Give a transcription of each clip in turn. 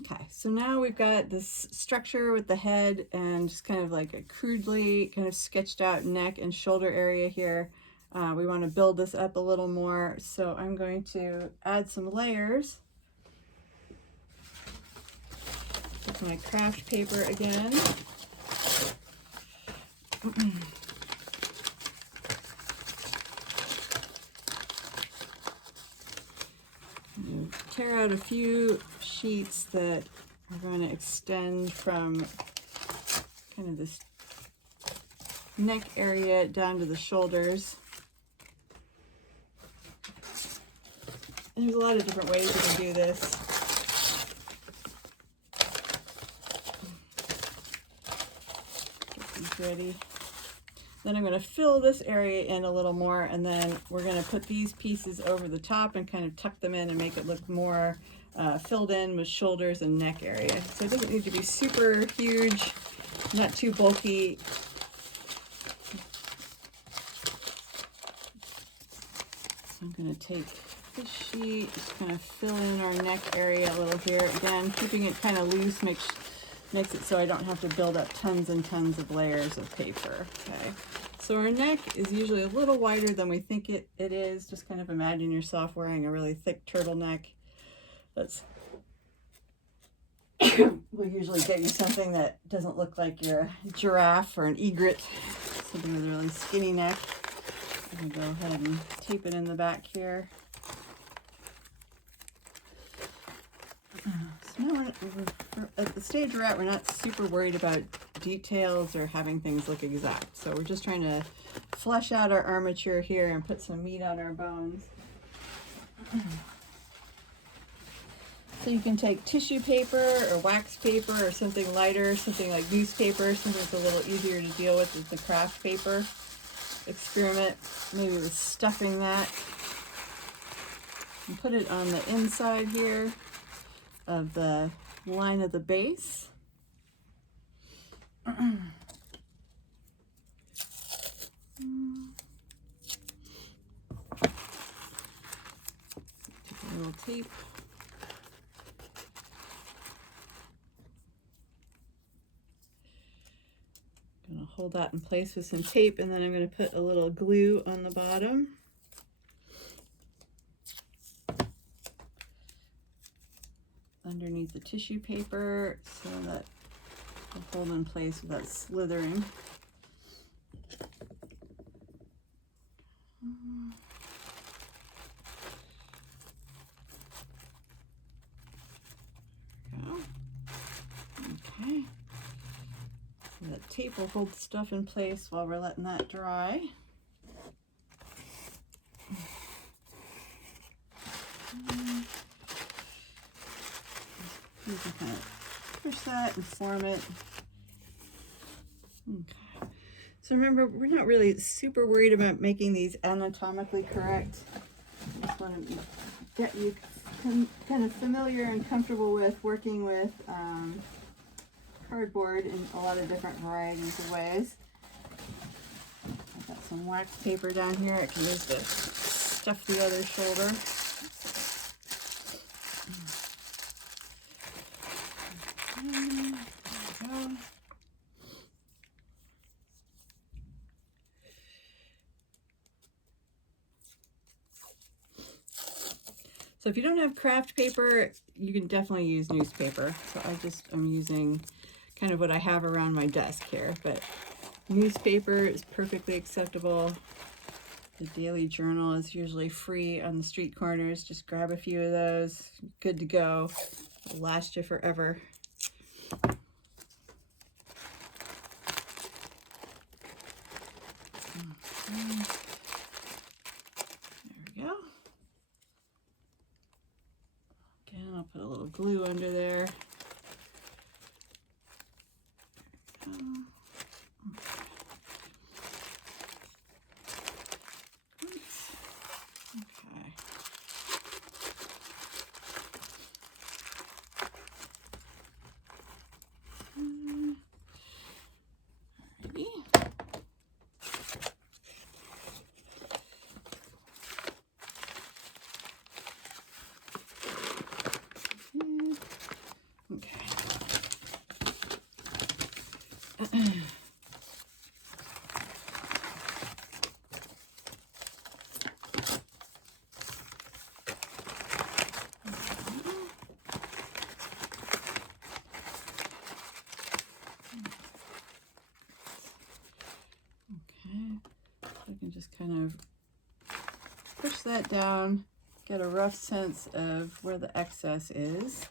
Okay, so now we've got this structure with the head and just kind of like a crudely kind of sketched out neck and shoulder area here. We want to build this up a little more, so I'm going to add some layers with my craft paper again. Tear out a few sheets that are going to extend from kind of this neck area down to the shoulders. And there's a lot of different ways you can do this. Get these ready. Then I'm going to fill this area in a little more, and then we're going to put these pieces over the top and kind of tuck them in and make it look more filled in with shoulders and neck area. So it doesn't need to be super huge, not too bulky. So I'm going to take this sheet, just kind of fill in our neck area a little here. Again, keeping it kind of loose makes it so I don't have to build up tons and tons of layers of paper. Okay, so our neck is usually a little wider than we think it is. Just kind of imagine yourself wearing a really thick turtleneck. That's will usually get you something that doesn't look like you're a giraffe or an egret, something with a really skinny neck. I'm gonna go ahead and tape it in the back here. So now we're at the stage we're at, we're not super worried about details or having things look exact. So we're just trying to flesh out our armature here and put some meat on our bones. So you can take tissue paper or wax paper or something lighter, something like newspaper, something that's a little easier to deal with the craft paper. Experiment maybe with stuffing that. And put it on the inside here of the line of the base. Take a little tape. I'm going to hold that in place with some tape, and then I'm going to put a little glue on the bottom. Underneath the tissue paper so that it'll hold in place without slithering. Okay. So that tape will hold the stuff in place while we're letting that dry. You can kind of push that and form it. Okay. So remember, we're not really super worried about making these anatomically correct. I just want to get you kind of familiar and comfortable with working with cardboard in a lot of different varieties of ways. I've got some wax paper down here. I can use to stuff the other shoulder. There we go. So if you don't have craft paper, you can definitely use newspaper. So I'm using kind of what I have around my desk here, but newspaper is perfectly acceptable. The Daily Journal is usually free on the street corners. Just grab a few of those, good to go. It'll last you forever. Okay. There we go. Again, I'll put a little glue under there. I can just kind of push that down, get a rough sense of where the excess is.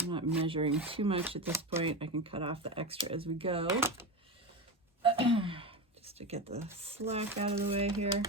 I'm not measuring too much at this point. I can cut off the extra as we go. Just to get the slack out of the way here.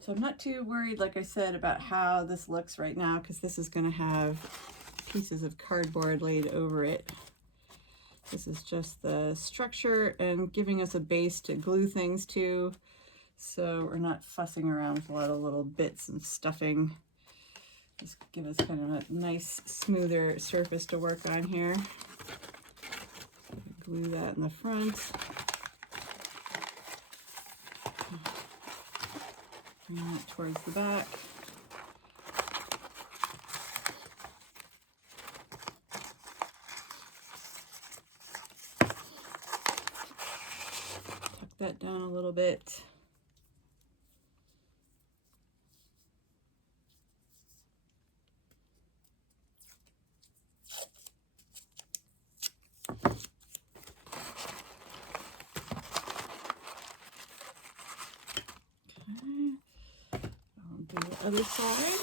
So I'm not too worried, like I said, about how this looks right now, because this is going to have pieces of cardboard laid over it. This is just the structure and giving us a base to glue things to, so we're not fussing around with a lot of little bits and stuffing. Just give us kind of a nice, smoother surface to work on here. Glue that in the front. Bring that towards the back. Tuck that down a little bit. Do the other side.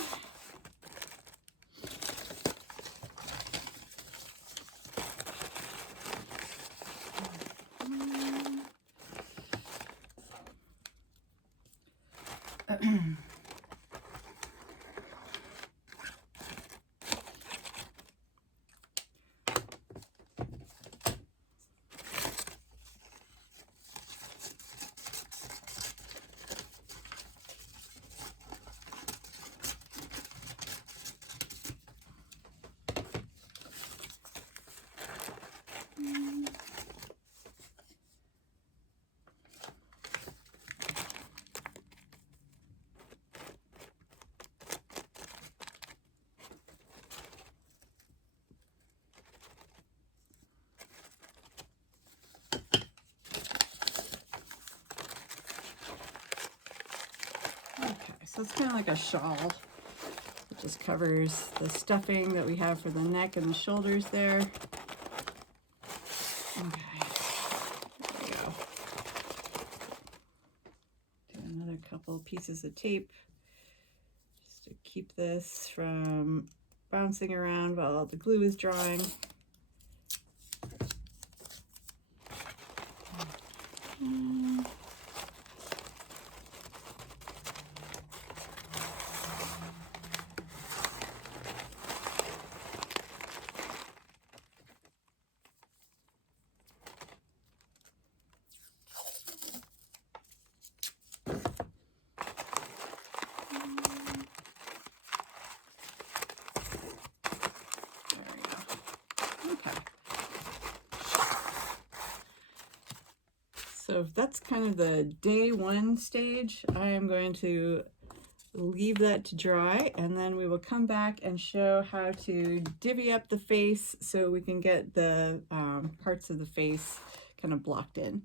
So it's kind of like a shawl. It just covers the stuffing that we have for the neck and the shoulders there. Okay, there we go. Do another couple pieces of tape just to keep this from bouncing around while the glue is drying. So that's kind of the day one stage. I am going to leave that to dry, and then we will come back and show how to divvy up the face so we can get the parts of the face kind of blocked in.